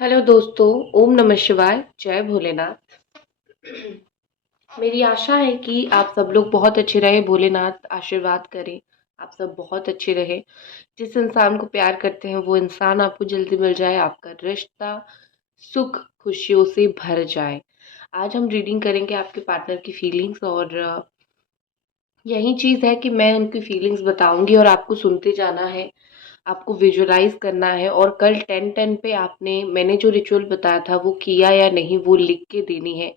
Hello दोस्तों, ओम नमः शिवाय, जय भोलेनाथ। मेरी आशा है कि आप सब लोग बहुत अच्छे रहे, भोलेनाथ आशीर्वाद करें, आप सब बहुत अच्छे रहे। जिस इंसान को प्यार करते हैं वो इंसान आपको जल्दी मिल जाए, आपका रिश्ता सुख खुशियों से भर जाए। आज हम रीडिंग करेंगे आपके पार्टनर की फीलिंग्स और यही चीज़ है कि मैं उनकी फीलिंग्स बताऊंगी और आपको सुनते जाना है, आपको विजुअलाइज करना है और कल 10-10 पे आपने मैंने जो रिचुअल बताया था वो किया या नहीं वो लिख के देनी है,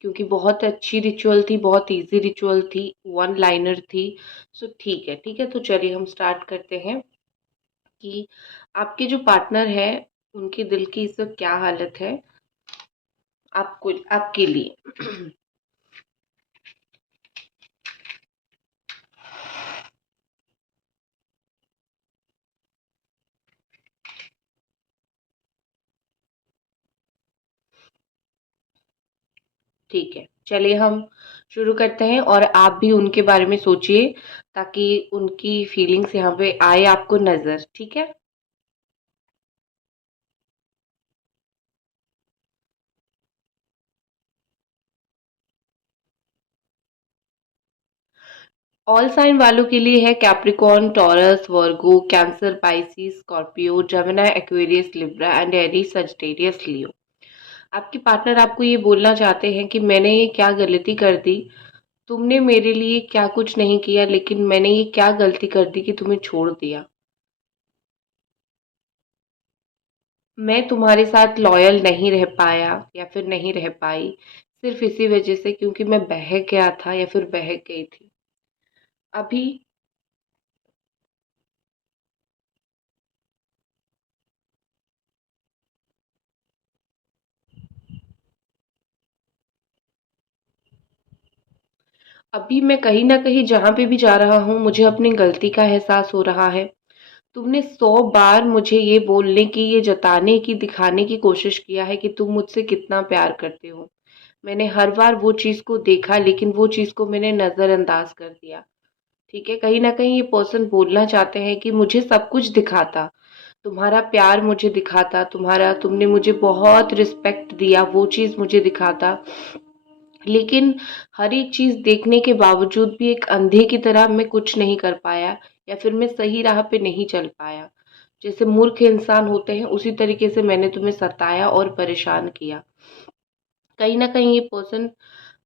क्योंकि बहुत अच्छी रिचुअल थी, बहुत इजी रिचुअल थी, वन लाइनर थी। सो ठीक है, तो चलिए हम स्टार्ट करते हैं कि आपके जो पार्टनर है उनके दिल की इस वक्त क्या हालत है आपको आपके लिए। ठीक है, चलिए हम शुरू करते हैं और आप भी उनके बारे में सोचिए ताकि उनकी फीलिंग्स यहाँ पे आए आपको नज़र, ठीक है? ऑल साइन वालों के लिए है Capricorn, Taurus, Virgo, Cancer, Pisces, Scorpio, Gemini, Aquarius, Libra and Aries, Sagittarius, Leo. आपके पार्टनर आपको ये बोलना चाहते हैं कि मैंने ये क्या गलती कर दी, तुमने मेरे लिए क्या कुछ नहीं किया, लेकिन मैंने ये क्या गलती कर दी कि तुम्हें छोड़ दिया। मैं तुम्हारे साथ लॉयल नहीं रह पाया या फिर नहीं रह पाई सिर्फ इसी वजह से क्योंकि मैं बहक गया था या फिर बहक गई थी। अभी अभी मैं कहीं न कहीं जहाँ पे भी जा रहा हूँ मुझे अपनी गलती का एहसास हो रहा है। तुमने 100 बार मुझे ये बोलने की, ये जताने की, दिखाने की कोशिश किया है कि तुम मुझसे कितना प्यार करते हो। मैंने हर बार वो चीज़ को देखा लेकिन वो चीज़ को मैंने नज़रअंदाज कर दिया। ठीक है? कहीं न कहीं ये पर्सन बोलना चाहते हैं कि मुझे सब कुछ दिखाता, तुम्हारा प्यार मुझे दिखाता, तुमने मुझे बहुत रिस्पेक्ट दिया, वो चीज़ मुझे दिखाता। लेकिन हर एक चीज़ देखने के बावजूद भी एक अंधे की तरह मैं कुछ नहीं कर पाया या फिर मैं सही राह पे नहीं चल पाया। जैसे मूर्ख इंसान होते हैं उसी तरीके से मैंने तुम्हें सताया और परेशान किया। कहीं न कहीं ये पर्सन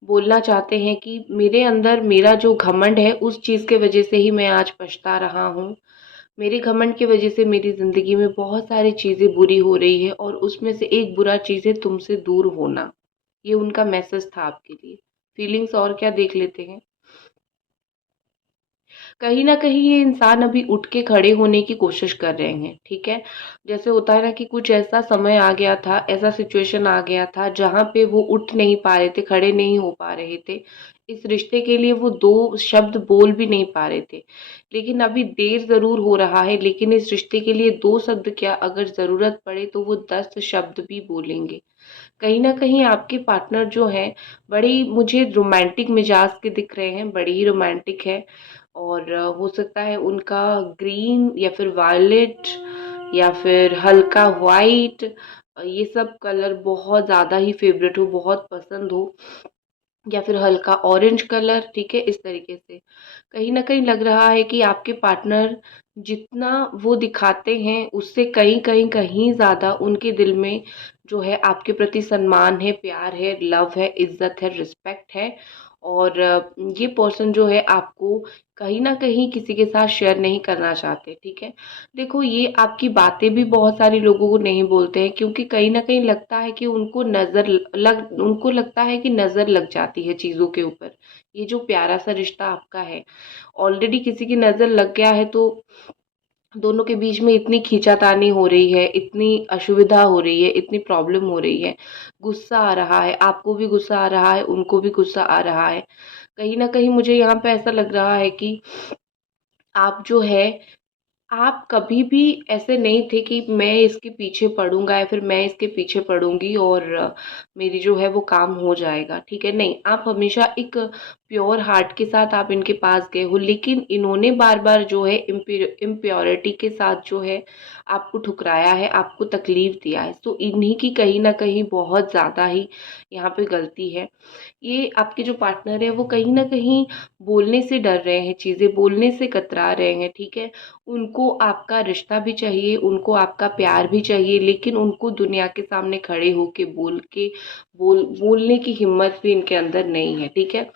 बोलना चाहते हैं कि मेरे अंदर मेरा जो घमंड है उस चीज़ के वजह से ही मैं आज पछता रहा हूँ। मेरे घमंड की वजह से मेरी ज़िंदगी में बहुत सारी चीज़ें बुरी हो रही है और उसमें से एक बुरा चीज़ है तुमसे दूर होना। ये उनका मैसेज था आपके लिए। फीलिंग्स और क्या देख लेते हैं। कहीं न कहीं ये इंसान अभी उठ के खड़े होने की कोशिश कर रहे हैं, ठीक है? जैसे होता है ना कि कुछ ऐसा समय आ गया था, ऐसा सिचुएशन आ गया था जहाँ पे वो उठ नहीं पा रहे थे, खड़े नहीं हो पा रहे थे। इस रिश्ते के लिए वो 2 शब्द बोल भी नहीं पा रहे थे। लेकिन अभी देर ज़रूर हो रहा है, लेकिन इस रिश्ते के लिए 2 शब्द क्या, अगर ज़रूरत पड़े तो वो 10 शब्द भी बोलेंगे। कहीं न कहीं आपके पार्टनर जो हैं, बड़े ही मुझे रोमांटिक मिजाज के दिख रहे हैं, बड़े ही रोमांटिक है और हो सकता है उनका ग्रीन या फिर वायलेट या फिर हल्का वाइट, ये सब कलर बहुत ज़्यादा ही फ़ेवरेट हो, बहुत पसंद हो या फिर हल्का ऑरेंज कलर, ठीक है? इस तरीके से। कहीं न कहीं लग रहा है कि आपके पार्टनर जितना वो दिखाते हैं उससे कहीं ज़्यादा उनके दिल में जो है आपके प्रति सम्मान है, प्यार है, लव है, इज़्ज़त है, रिस्पेक्ट है और ये पर्सन जो है आपको कहीं न कहीं किसी के साथ शेयर नहीं करना चाहते, ठीक है? देखो ये आपकी बातें भी बहुत सारे लोगों को नहीं बोलते हैं क्योंकि कहीं न कहीं लगता है कि उनको लगता है कि नज़र लग जाती है चीज़ों के ऊपर। ये जो प्यारा-सा रिश्ता आपका है, ऑलरेडी किसी की नज़र लग गया है तो दोनों के बीच में इतनी खींचातानी हो रही है, इतनी असुविधा हो रही है, इतनी प्रॉब्लम हो रही है, गुस्सा आ रहा है, आपको भी गुस्सा आ रहा है, उनको भी गुस्सा आ रहा है। कहीं न कहीं मुझे यहाँ पे ऐसा लग रहा है कि आप जो है आप कभी भी ऐसे नहीं थे कि मैं इसके पीछे पड़ूँगा या फिर मैं इसके पीछे पड़ूँगी और मेरी जो है वो काम हो जाएगा, ठीक है? नहीं, आप हमेशा एक प्योर हार्ट के साथ आप इनके पास गए हो, लेकिन इन्होंने बार बार जो है इम्प्योरिटी के साथ जो है आपको ठुकराया है, आपको तकलीफ दिया है। तो इन्हीं की कहीं ना कहीं बहुत ज़्यादा ही यहाँ पे गलती है। ये आपके जो पार्टनर है वो कहीं ना कहीं बोलने से डर रहे हैं, चीज़ें बोलने से कतरा रहे हैं, ठीक है। उनको आपका रिश्ता भी चाहिए, उनको आपका प्यार भी चाहिए, लेकिन उनको दुनिया के सामने खड़े होके बोलने की हिम्मत भी इनके अंदर नहीं है, ठीक है।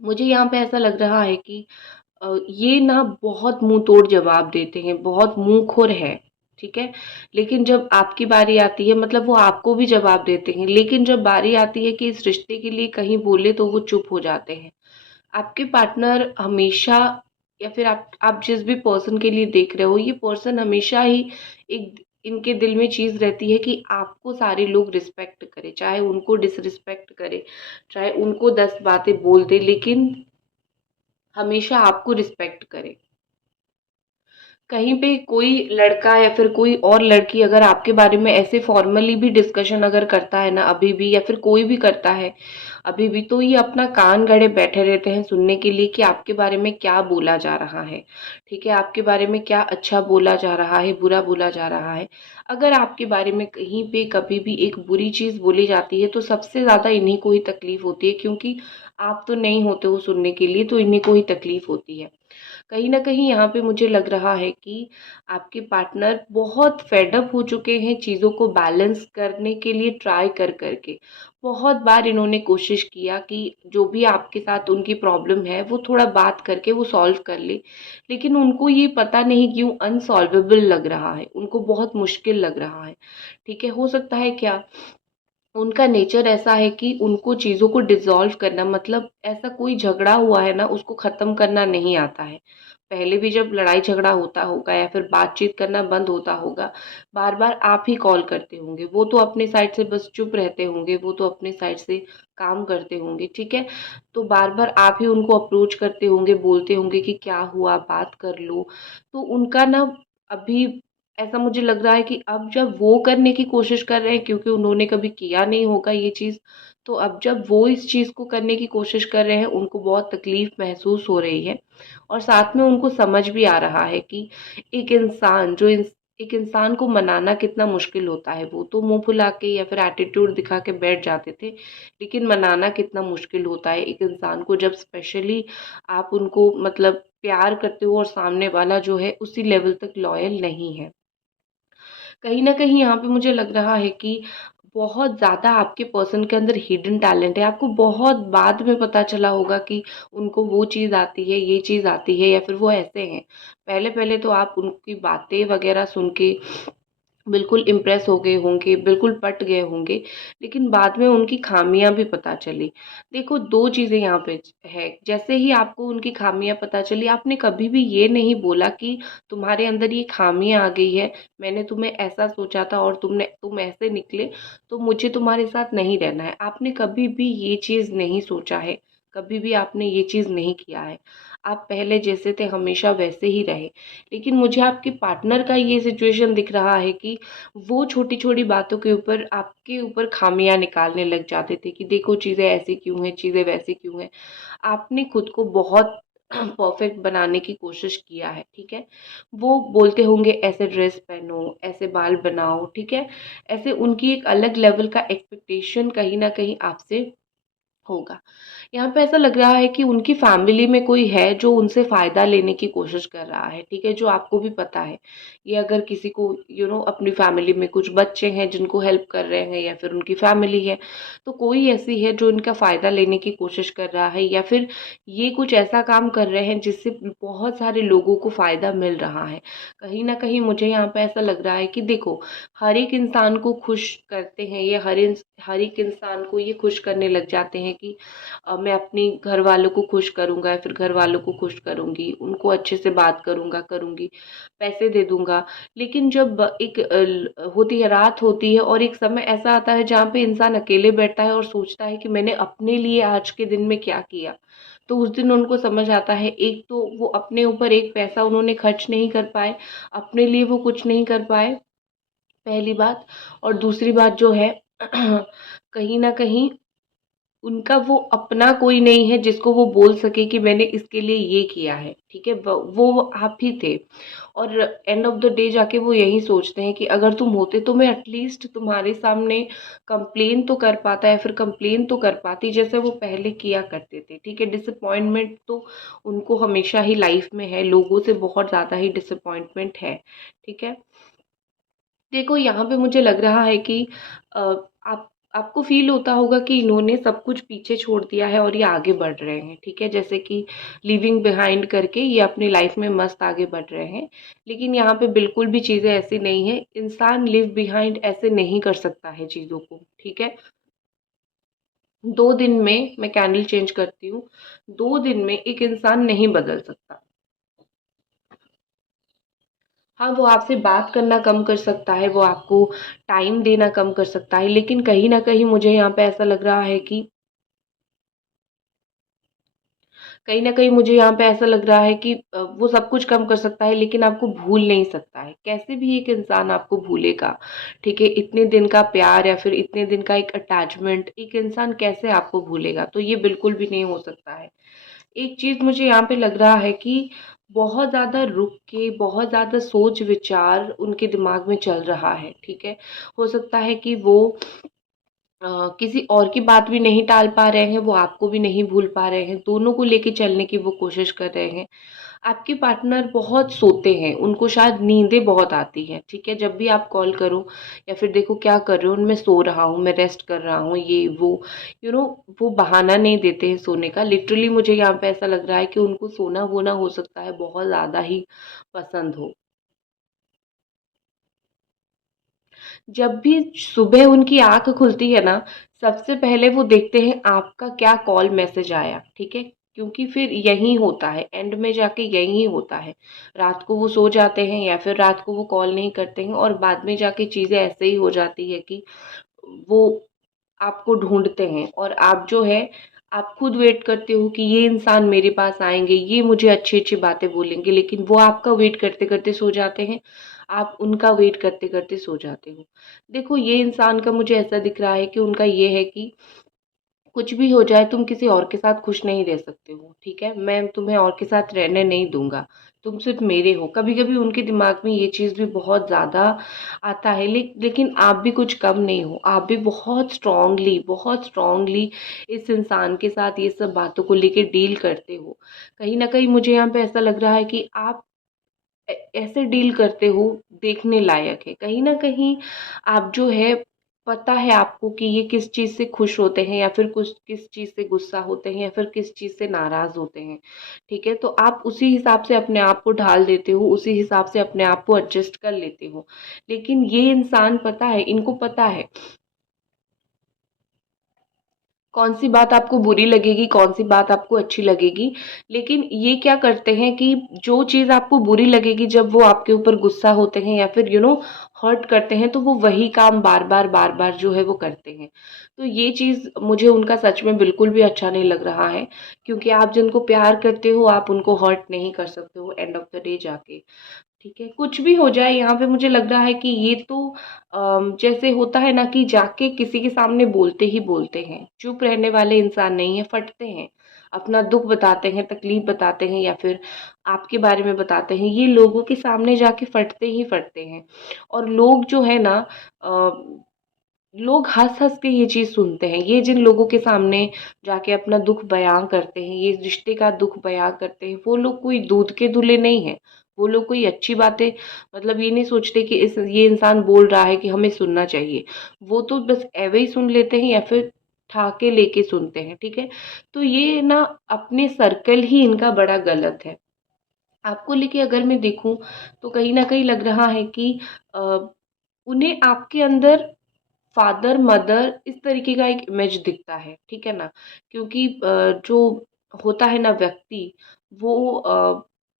मुझे यहाँ पे ऐसा लग रहा है कि ये ना बहुत मुंह तोड़ जवाब देते हैं, बहुत मुंहखोर है, ठीक है। लेकिन जब आपकी बारी आती है, मतलब वो आपको भी जवाब देते हैं, लेकिन जब बारी आती है कि इस रिश्ते के लिए कहीं बोले तो वो चुप हो जाते हैं। आपके पार्टनर हमेशा, या फिर आप जिस भी पर्सन के लिए देख रहे हो, ये पर्सन हमेशा ही एक इनके दिल में चीज़ रहती है कि आपको सारे लोग रिस्पेक्ट करें, चाहे उनको डिसरिस्पेक्ट करे, चाहे उनको 10 बातें बोल दे, लेकिन हमेशा आपको रिस्पेक्ट करे। कहीं पे कोई लड़का या फिर कोई और लड़की अगर आपके बारे में ऐसे फॉर्मली भी डिस्कशन अगर करता है ना अभी भी, या फिर कोई भी करता है अभी भी, तो ये अपना कान गड़े बैठे रहते हैं सुनने के लिए कि आपके बारे में क्या बोला जा रहा है, ठीक है। आपके बारे में क्या अच्छा बोला जा रहा है, बुरा बोला जा रहा है। अगर आपके बारे में कहीं पे कभी भी एक बुरी चीज़ बोली जाती है तो सबसे ज़्यादा इन्हीं को ही तकलीफ होती है, क्योंकि आप तो नहीं होते हो सुनने के लिए, तो इन्हीं को ही तकलीफ होती है। कहीं न कहीं यहाँ पे मुझे लग रहा है कि आपके पार्टनर बहुत फेड अप हो चुके हैं चीज़ों को बैलेंस करने के लिए ट्राई कर के। बहुत बार इन्होंने कोशिश किया कि जो भी आपके साथ उनकी प्रॉब्लम है वो थोड़ा बात करके वो सॉल्व कर ले, लेकिन उनको ये पता नहीं क्यों अनसॉल्वेबल लग रहा है, उनको बहुत मुश्किल लग रहा है, ठीक है। हो सकता है क्या, उनका नेचर ऐसा है कि उनको चीज़ों को डिसॉल्व करना, मतलब ऐसा कोई झगड़ा हुआ है ना उसको ख़त्म करना नहीं आता है। पहले भी जब लड़ाई झगड़ा होता होगा या फिर बातचीत करना बंद होता होगा, बार-बार आप ही कॉल करते होंगे। वो तो अपने साइड से बस चुप रहते होंगे, वो तो अपने साइड से काम करते होंगे, ठीक है। तो बार-बार आप ही उनको अप्रोच करते होंगे, बोलते होंगे कि क्या हुआ, बात कर लो। तो उनका ना अभी ऐसा मुझे लग रहा है कि अब जब वो करने की कोशिश कर रहे हैं, क्योंकि उन्होंने कभी किया नहीं होगा ये चीज़, तो अब जब वो इस चीज़ को करने की कोशिश कर रहे हैं, उनको बहुत तकलीफ़ महसूस हो रही है। और साथ में उनको समझ भी आ रहा है कि एक इंसान को मनाना कितना मुश्किल होता है। वो तो मुँह फुला के या फिर एटीट्यूड दिखा के बैठ जाते थे, लेकिन मनाना कितना मुश्किल होता है एक इंसान को, जब स्पेशली आप उनको मतलब प्यार करते हो और सामने वाला जो है उसी लेवल तक लॉयल नहीं है। कहीं न कहीं यहाँ पे मुझे लग रहा है कि बहुत ज़्यादा आपके पर्सन के अंदर हिडन टैलेंट है। आपको बहुत बाद में पता चला होगा कि उनको वो चीज़ आती है, ये चीज़ आती है, या फिर वो ऐसे हैं। पहले-पहले तो आप उनकी बातें वग़ैरह सुन के बिल्कुल इम्प्रेस हो गए होंगे, बिल्कुल पट गए होंगे, लेकिन बाद में उनकी ख़ामियाँ भी पता चली। देखो 2 चीज़ें यहाँ पे है, जैसे ही आपको उनकी ख़ामियाँ पता चली, आपने कभी भी ये नहीं बोला कि तुम्हारे अंदर ये ख़ामियाँ आ गई है, मैंने तुम्हें ऐसा सोचा था और तुम ऐसे निकले, तो मुझे तुम्हारे साथ नहीं रहना है। आपने कभी भी ये चीज़ नहीं सोचा है, कभी भी आपने ये चीज़ नहीं किया है। आप पहले जैसे थे हमेशा वैसे ही रहे। लेकिन मुझे आपके पार्टनर का ये सिचुएशन दिख रहा है कि वो छोटी-छोटी बातों के ऊपर आपके ऊपर खामियाँ निकालने लग जाते थे कि देखो चीज़ें ऐसी क्यों हैं, चीज़ें वैसी क्यों हैं। आपने खुद को बहुत परफेक्ट बनाने की कोशिश किया है, ठीक है। वो बोलते होंगे ऐसे ड्रेस पहनो, ऐसे बाल बनाओ, ठीक है। ऐसे उनकी एक अलग लेवल का एक्सपेक्टेशन कहीं न कहीं आपसे होगा। यहाँ पे ऐसा लग रहा है कि उनकी फैमिली में कोई है जो उनसे फ़ायदा लेने की कोशिश कर रहा है, ठीक है? जो आपको भी पता है। ये अगर किसी को अपनी फैमिली में कुछ बच्चे हैं जिनको हेल्प कर रहे हैं, या फिर उनकी फैमिली है, तो कोई ऐसी है जो इनका फ़ायदा लेने की कोशिश कर रहा है, या फिर ये कुछ ऐसा काम कर रहे हैं जिससे बहुत सारे लोगों को फ़ायदा मिल रहा है। कहीं न कहीं मुझे यहाँ पे ऐसा लग रहा है कि देखो, हर एक इंसान को खुश करते हैं, या हर एक इंसान को ये खुश करने लग जाते हैं कि मैं अपनी घर वालों को खुश करूँगा या फिर घर वालों को खुश करूँगी, उनको अच्छे से बात करूँगा, करूँगी, पैसे दे दूँगा। लेकिन जब एक होती है, रात होती है और एक समय ऐसा आता है जहाँ पे इंसान अकेले बैठता है और सोचता है कि मैंने अपने लिए आज के दिन में क्या किया? तो उस दिन उनको समझ आता है, एक तो वो अपने ऊपर एक पैसा उन्होंने खर्च नहीं कर पाए, अपने लिए वो कुछ नहीं कर पाए, पहली बात। और दूसरी बात जो है कहीं न कहीं उनका वो अपना कोई नहीं है जिसको वो बोल सके कि मैंने इसके लिए ये किया है, ठीक है? वो आप ही थे। और एंड ऑफ द डे जाके वो यही सोचते हैं कि अगर तुम होते तो मैं एटलीस्ट तुम्हारे सामने कंप्लेन तो कर पाता या फिर कंप्लेन तो कर पाती जैसे वो पहले किया करते थे, ठीक है? डिसअपॉइंटमेंट तो उनको हमेशा ही लाइफ में है, लोगों से बहुत ज़्यादा ही डिसअपॉइंटमेंट है, ठीक है? देखो यहाँ पे मुझे लग रहा है कि अ, आप आपको फ़ील होता होगा कि इन्होंने सब कुछ पीछे छोड़ दिया है और ये आगे बढ़ रहे हैं, ठीक है? जैसे कि लिविंग बिहाइंड करके ये अपनी लाइफ में मस्त आगे बढ़ रहे हैं। लेकिन यहाँ पे बिल्कुल भी चीज़ें ऐसी नहीं हैं, इंसान लिव बिहाइंड ऐसे नहीं कर सकता है चीज़ों को, ठीक है? 2 दिन में मैं कैंडल चेंज करती हूँ, 2 दिन में एक इंसान नहीं बदल सकता। हाँ, वो आपसे बात करना कम कर सकता है, वो आपको टाइम देना कम कर सकता है, लेकिन कहीं न कहीं मुझे यहाँ पे ऐसा लग रहा है कि कहीं न कहीं मुझे यहाँ पे ऐसा लग रहा है कि वो सब कुछ कम कर सकता है लेकिन आपको भूल नहीं सकता है। कैसे भी एक इंसान आपको भूलेगा, ठीक है? इतने दिन का प्यार या फिर इतने दिन का एक अटैचमेंट एक इंसान कैसे आपको भूलेगा? तो ये बिल्कुल भी नहीं हो सकता है। एक चीज़ मुझे यहाँ पे लग रहा है कि बहुत ज़्यादा रुक के, बहुत ज़्यादा सोच-विचार उनके दिमाग में चल रहा है, ठीक है? हो सकता है कि वो किसी और की बात भी नहीं टाल पा रहे हैं, वो आपको भी नहीं भूल पा रहे हैं, दोनों को लेके चलने की वो कोशिश कर रहे हैं। आपके पार्टनर बहुत सोते हैं, उनको शायद नींदें बहुत आती हैं, ठीक है? जब भी आप कॉल करो या फिर देखो क्या कर रहे हो, मैं सो रहा हूँ, मैं रेस्ट कर रहा हूँ, ये वो, यू नो वो बहाना नहीं देते हैं सोने का। लिटरली मुझे यहाँ पे ऐसा लग रहा है कि उनको सोना-वोना हो सकता है बहुत ज़्यादा ही पसंद हो। जब भी सुबह उनकी आँख खुलती है ना, सबसे पहले वो देखते हैं आपका क्या कॉल मैसेज आया, ठीक है? क्योंकि फिर यही होता है, एंड में जाके यही होता है। रात को वो सो जाते हैं या फिर रात को वो कॉल नहीं करते हैं और बाद में जाके चीज़ें ऐसे ही हो जाती है कि वो आपको ढूँढते हैं और आप जो है, आप खुद वेट करते हो कि ये इंसान मेरे पास आएँगे, ये मुझे अच्छी-अच्छी बातें बोलेंगे, लेकिन वो आपका वेट करते-करते सो जाते हैं, आप उनका वेट करते-करते सो जाते हो। देखो, ये इंसान का मुझे ऐसा दिख रहा है कि उनका ये है कि कुछ भी हो जाए तुम किसी और के साथ खुश नहीं रह सकते हो, ठीक है? मैं तुम्हें और के साथ रहने नहीं दूँगा, तुम सिर्फ़ मेरे हो। कभी-कभी उनके दिमाग में ये चीज़ भी बहुत ज़्यादा आता है लेकिन आप भी कुछ कम नहीं हो, आप भी बहुत स्ट्रॉन्गली इस इंसान के साथ ये सब बातों को लेके डील करते हो। कहीं न कहीं मुझे यहाँ पे ऐसा लग रहा है कि आप ऐसे डील करते हो देखने लायक है। कहीं न कहीं आप जो है पता है आपको कि ये किस चीज़ से खुश होते हैं या फिर कुछ किस चीज़ से गुस्सा होते हैं या फिर किस चीज़ से नाराज़ होते हैं, ठीक है? तो आप उसी हिसाब से अपने आप को ढाल देते हो, उसी हिसाब से अपने आप को एडजस्ट कर लेते हो। लेकिन ये इंसान पता है इनको पता है कौन-सी बात आपको बुरी लगेगी, कौन-सी बात आपको अच्छी लगेगी। लेकिन ये क्या करते हैं कि जो चीज़ आपको बुरी लगेगी जब वो आपके ऊपर गुस्सा होते हैं या फिर हर्ट करते हैं, तो वो वही काम बार-बार, बार-बार जो है वो करते हैं। तो ये चीज़ मुझे उनका सच में बिल्कुल भी अच्छा नहीं लग रहा है, क्योंकि आप जिनको प्यार करते हो, आप उनको हर्ट नहीं कर सकते हो एंड ऑफ द डे जाके। ठीक है, कुछ भी हो जाए यहाँ पे मुझे लग रहा है कि ये तो जैसे होता है ना कि जाके किसी के सामने बोलते ही बोलते हैं, चुप रहने वाले इंसान नहीं है, फटते हैं, अपना दुःख बताते हैं, तकलीफ़ बताते हैं या फिर आपके बारे में बताते हैं, ये लोगों के सामने जाके फटते ही फटते हैं। और लोग जो है ना अ, लोग हँस-हँस के ये चीज़ सुनते हैं, ये जिन लोगों के सामने जाके अपना दुःख बयाँ करते हैं, ये रिश्ते का दुःख बयाँ करते हैं, वो लोग कोई दूध के धुले नहीं हैं। वो लोग कोई अच्छी बातें मतलब ये नहीं सोचते कि इस ये इंसान बोल रहा है कि हमें सुनना चाहिए। वो तो बस ऐवे ही सुन लेते हैं या फिर ठाके लेके सुनते हैं, ठीक है? तो ये ना अपने सर्कल ही इनका बड़ा गलत है। आपको लेके अगर मैं देखूँ तो कहीं न कहीं लग रहा है कि अ, उन्हें आपके अंदर फादर मदर इस तरीके का एक इमेज दिखता है, ठीक है ना? क्योंकि जो होता है ना व्यक्ति वो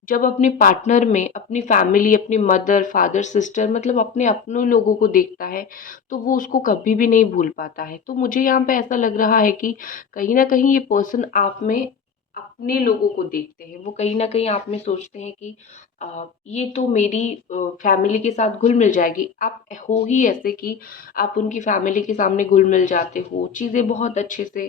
जब अपने पार्टनर में अपनी फैमिली, अपनी मदर, फादर, सिस्टर मतलब अपने अपनों लोगों को देखता है, तो वो उसको कभी भी नहीं भूल पाता है। तो मुझे यहाँ पे ऐसा लग रहा है कि कहीं न कहीं ये पर्सन आप में अपने लोगों को देखते हैं। वो कहीं न कहीं आप में सोचते हैं कि ये तो मेरी फैमिली के साथ घुल-मिल जाएगी। आप हो ही ऐसे कि आप उनकी फैमिली के सामने घुल-मिल जाते हो, चीज़ें बहुत अच्छे से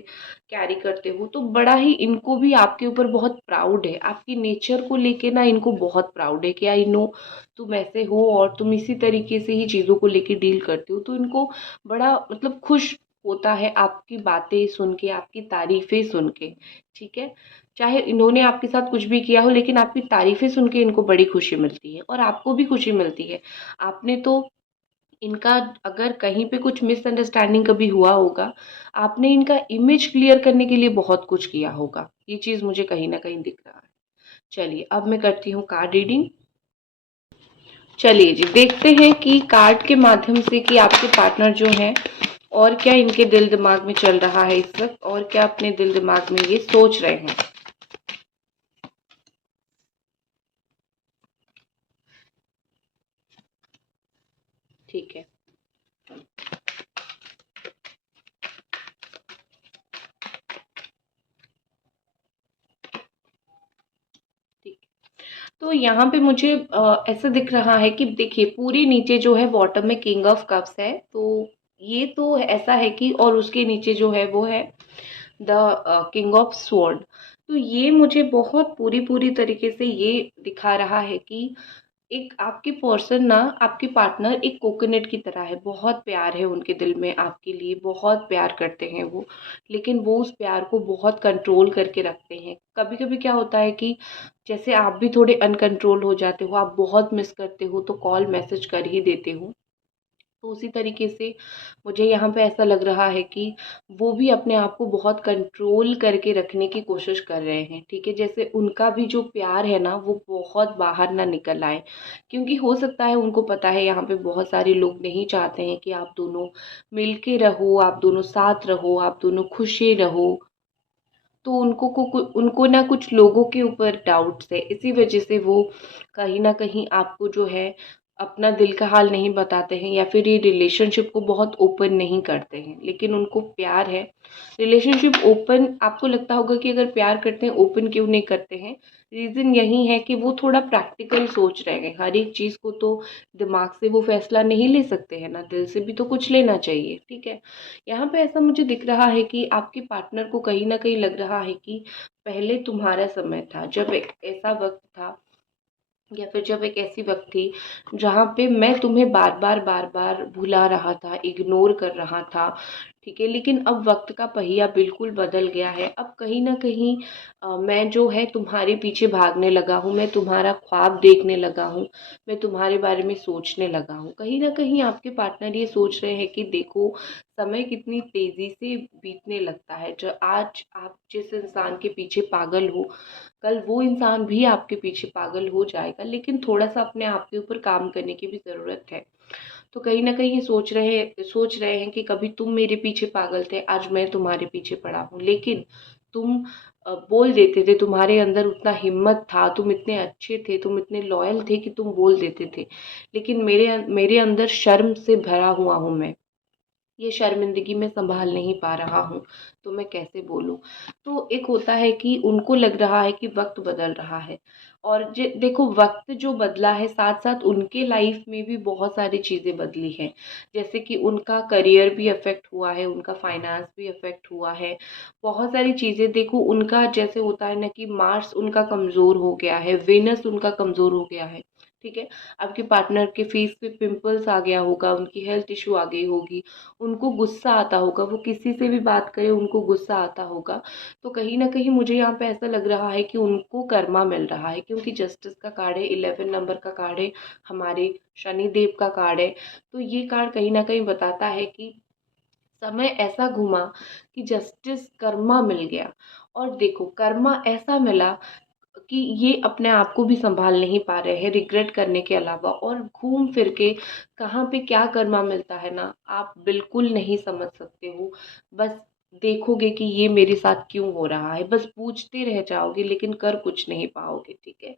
कैरी करते हो, तो बड़ा ही इनको भी आपके ऊपर बहुत प्राउड है। आपकी नेचर को लेके ना इनको बहुत प्राउड है कि आई नो तुम ऐसे हो और तुम इसी तरीके से ही चीज़ों को लेके डील करते हो। तो इनको बड़ा मतलब खुश होता है आपकी बातें सुन के, आपकी तारीफ़ें सुन के, ठीक है? चाहे इन्होंने आपके साथ कुछ भी किया हो, लेकिन आपकी तारीफ़ें सुन के इनको बड़ी खुशी मिलती है और आपको भी खुशी मिलती है। आपने तो इनका अगर कहीं पे कुछ मिसअंडरस्टैंडिंग कभी हुआ होगा, आपने इनका इमेज क्लियर करने के लिए बहुत कुछ किया होगा। ये चीज़ मुझे कहीं न कहीं दिख रहा है। चलिए, अब मैं करती हूँ कार्ड रीडिंग। चलिए जी, देखते हैं कि कार्ड के माध्यम से कि आपके पार्टनर जो हैं और क्या इनके दिल दिमाग में चल रहा है इस वक़्त और क्या अपने दिल दिमाग में ये सोच रहे हैं। ठीक है। ठीक। तो यहाँ पे मुझे ऐसा दिख रहा है कि देखिए पूरी नीचे जो है बॉटम में किंग ऑफ कप्स है, तो ये तो ऐसा है कि और उसके नीचे जो है वो है द किंग ऑफ स्वॉर्ड। तो ये मुझे बहुत पूरी पूरी तरीके से ये दिखा रहा है कि एक आपके पर्सन ना, आपके पार्टनर एक कोकोनट की तरह है। बहुत प्यार है उनके दिल में आपके लिए, बहुत प्यार करते हैं वो, लेकिन वो उस प्यार को बहुत कंट्रोल करके रखते हैं। कभी कभी क्या होता है कि जैसे आप भी थोड़े अनकंट्रोल हो जाते हो, आप बहुत मिस करते हो तो कॉल मैसेज कर ही देते हो। तो उसी तरीके से मुझे यहाँ पे ऐसा लग रहा है कि वो भी अपने आप को बहुत कंट्रोल करके रखने की कोशिश कर रहे हैं, ठीक है? जैसे उनका भी जो प्यार है ना वो बहुत बाहर ना निकल आए, क्योंकि हो सकता है उनको पता है यहाँ पे बहुत सारे लोग नहीं चाहते हैं कि आप दोनों मिलके रहो, आप दोनों साथ रहो, आप दोनों खुशी रहो। तो उनको ना कुछ लोगों के ऊपर डाउट्स है, इसी वजह से वो कहीं न कहीं आपको जो है अपना दिल का हाल नहीं बताते हैं या फिर ये रिलेशनशिप को बहुत ओपन नहीं करते हैं, लेकिन उनको प्यार है। रिलेशनशिप ओपन आपको लगता होगा कि अगर प्यार करते हैं ओपन क्यों नहीं करते हैं? रीज़न यही है कि वो थोड़ा प्रैक्टिकल सोच रहे हैं। हर एक चीज़ को तो दिमाग से वो फैसला नहीं ले सकते हैं ना, दिल से भी तो कुछ लेना चाहिए, ठीक है? यहाँ पे ऐसा मुझे दिख रहा है कि आपके पार्टनर को कहीं न कहीं लग रहा है कि पहले तुम्हारा समय था, जब एक ऐसा वक़्त था या फिर जब एक ऐसी वक़्त थी जहाँ पे मैं तुम्हें बार-बार भुला रहा था, इग्नोर कर रहा था, ठीक है? लेकिन अब वक़्त का पहिया बिल्कुल बदल गया है। अब कहीं न कहीं मैं जो है तुम्हारे पीछे भागने लगा हूँ, मैं तुम्हारा ख्वाब देखने लगा हूँ, मैं तुम्हारे बारे में सोचने लगा हूँ। कहीं न कहीं आपके पार्टनर ये सोच रहे हैं कि देखो समय कितनी तेज़ी से बीतने लगता है। जो आज आप जिस इंसान के पीछे पागल हो, कल वो इंसान भी आपके पीछे पागल हो जाएगा, लेकिन थोड़ा-सा अपने आप के ऊपर काम करने की भी ज़रूरत है। तो कहीं न कहीं ये सोच रहे हैं कि कभी तुम मेरे पीछे पागल थे, आज मैं तुम्हारे पीछे पड़ा हूँ। लेकिन तुम बोल देते थे, तुम्हारे अंदर उतना हिम्मत था, तुम इतने अच्छे थे, तुम इतने लॉयल थे कि तुम बोल देते थे। लेकिन मेरे अंदर शर्म से भरा हुआ हूँ मैं। ये शर्मिंदगी मैं सँभाल नहीं पा रहा हूँ, तो मैं कैसे बोलूँ? तो एक होता है कि उनको लग रहा है कि वक़्त बदल रहा है और ज देखो वक़्त जो बदला है साथ-साथ उनके लाइफ़ में भी बहुत सारी चीज़ें बदली हैं। जैसे कि उनका करियर भी अफ़ेक्ट हुआ है, उनका फ़ाइनेंस भी अफ़ेक्ट हुआ है। बहुत सारी चीज़ें देखो उनका जैसे होता है ना कि मार्स उनका कमज़ोर हो गया है, वेनस उनका कमज़ोर हो गया है, ठीक है? आपके पार्टनर के फेस पे पिंपल्स आ गया होगा, उनकी हेल्थ इश्यू आ गई होगी। उनको गुस्सा आता होगा, वो किसी से भी बात करें उनको गुस्सा आता होगा। तो कहीं न कहीं मुझे यहाँ पे ऐसा लग रहा है कि उनको कर्मा मिल रहा है, क्योंकि जस्टिस का कार्ड है, 11 नंबर का कार्ड है, हमारे शनिदेव का कार्ड है। तो ये कार्ड कहीं न कहीं बताता है कि समय ऐसा घूमा कि जस्टिस कर्मा मिल गया और देखो कर्मा ऐसा मिला कि ये अपने आप को भी सँभाल नहीं पा रहे हैं रिग्रेट करने के अलावा, और घूम फिर के कहाँ पे क्या कर्मा मिलता है ना, आप बिल्कुल नहीं समझ सकते हो। बस देखोगे कि ये मेरे साथ क्यों हो रहा है, बस पूछते रह जाओगे लेकिन कर कुछ नहीं पाओगे, ठीक है?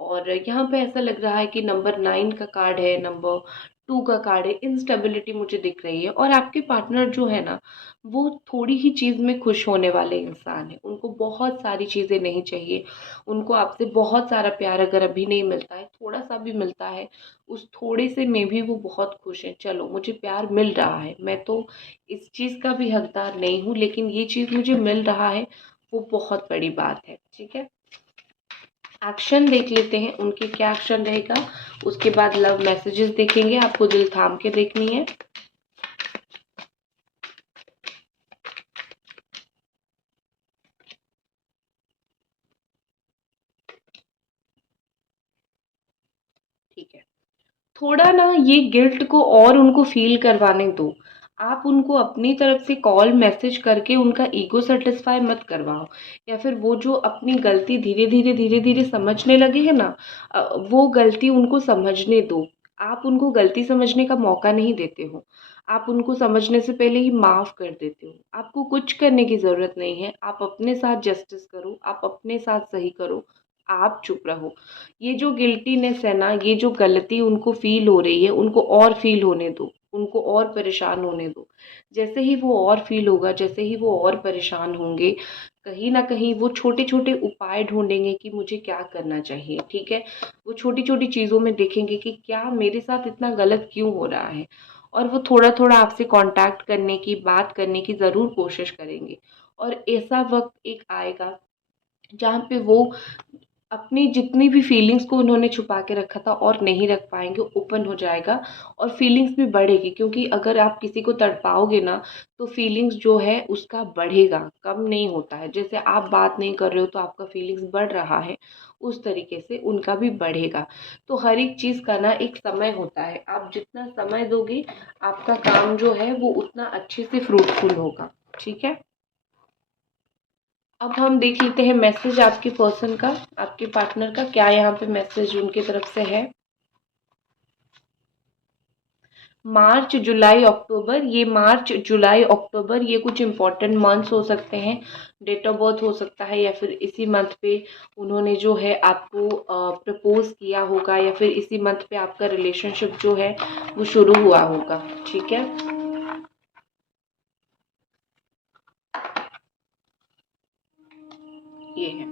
और यहाँ पे ऐसा लग रहा है कि नंबर 9 का कार्ड है, नंबर 2 का कार्ड है, इंस्टेबिलिटी मुझे दिख रही है। और आपके पार्टनर जो है ना, वो थोड़ी ही चीज़ में खुश होने वाले इंसान हैं। उनको बहुत सारी चीज़ें नहीं चाहिए, उनको आपसे बहुत सारा प्यार अगर अभी नहीं मिलता है, थोड़ा-सा भी मिलता है, उस थोड़े से में भी वो बहुत खुश हैं। चलो मुझे प्यार मिल रहा है, मैं तो इस चीज़ का भी हकदार नहीं हूँ, लेकिन ये चीज़ मुझे मिल रहा है, वो बहुत बड़ी बात है, ठीक है? एक्शन देख लेते हैं उनके, क्या एक्शन रहेगा। उसके बाद लव मैसेजेस देखेंगे, आपको दिल थाम के देखनी है। ठीक है, थोड़ा ना ये गिल्ट को और उनको फील करवाने दो। आप उनको अपनी तरफ से कॉल मैसेज करके उनका ईगो सेटिस्फाई मत करवाओ, या फिर वो जो अपनी गलती धीरे धीरे समझने लगे हैं ना, वो गलती उनको समझने दो। आप उनको गलती समझने का मौका नहीं देते हो, आप उनको समझने से पहले ही माफ़ कर देते हो। आपको कुछ करने की ज़रूरत नहीं है, आप अपने साथ जस्टिस करो, आप अपने साथ सही करो, आप चुप रहो। ये जो गिल्टीनेस है ना, ये जो गलती उनको फ़ील हो रही है, उनको और फ़ील होने दो, उनको और परेशान होने दो। जैसे ही वो और फ़ील होगा, जैसे ही वो और परेशान होंगे, कहीं न कहीं वो छोटे-छोटे उपाय ढूँढेंगे कि मुझे क्या करना चाहिए, ठीक है? वो छोटी-छोटी चीज़ों में देखेंगे कि क्या मेरे साथ इतना गलत क्यों हो रहा है? और वो थोड़ा-थोड़ा आपसे कॉन्टैक्ट करने की, बात करने की ज़रूर कोशिश करेंगे। और ऐसा वक़्त एक आएगा जहाँ पे वो अपनी जितनी भी फीलिंग्स को उन्होंने छुपा के रखा था और नहीं रख पाएँगे, ओपन हो जाएगा और फीलिंग्स भी बढ़ेगी, क्योंकि अगर आप किसी को तड़पाओगे ना, तो फीलिंग्स जो है उसका बढ़ेगा, कम नहीं होता है। जैसे आप बात नहीं कर रहे हो तो आपका फीलिंग्स बढ़ रहा है, उस तरीके से उनका भी बढ़ेगा। तो हर एक चीज़ का ना एक समय होता है, आप जितना समय दोगे, आपका काम जो है वो उतना अच्छे से फ्रूटफुल होगा, ठीक है? अब हम देख लेते हैं मैसेज आपके पर्सन का, आपके पार्टनर का क्या यहाँ पे मैसेज उनकी तरफ से है। मार्च जुलाई अक्टूबर, ये मार्च जुलाई अक्टूबर ये कुछ इंपॉर्टेंट मंथ्स हो सकते हैं। डेट ऑफ बर्थ हो सकता है, या फिर इसी मंथ पे उन्होंने जो है आपको प्रपोज किया होगा, या फिर इसी मंथ पे आपका रिलेशनशिप जो है वो शुरू हुआ होगा, ठीक है? ये है।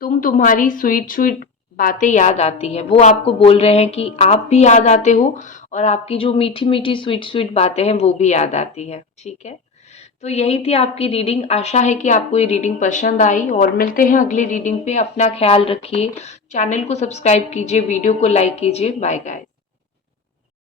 तुम्हारी स्वीट स्वीट बातें याद आती है, वो आपको बोल रहे हैं कि आप भी याद आते हो, और आपकी जो मीठी मीठी स्वीट स्वीट बातें हैं वो भी याद आती है, ठीक है? तो यही थी आपकी रीडिंग। आशा है कि आपको ये रीडिंग पसंद आई, और मिलते हैं अगली रीडिंग पे। अपना ख्याल रखिए, चैनल को सब्सक्राइब कीजिए, वीडियो को लाइक कीजिए। Bye guys.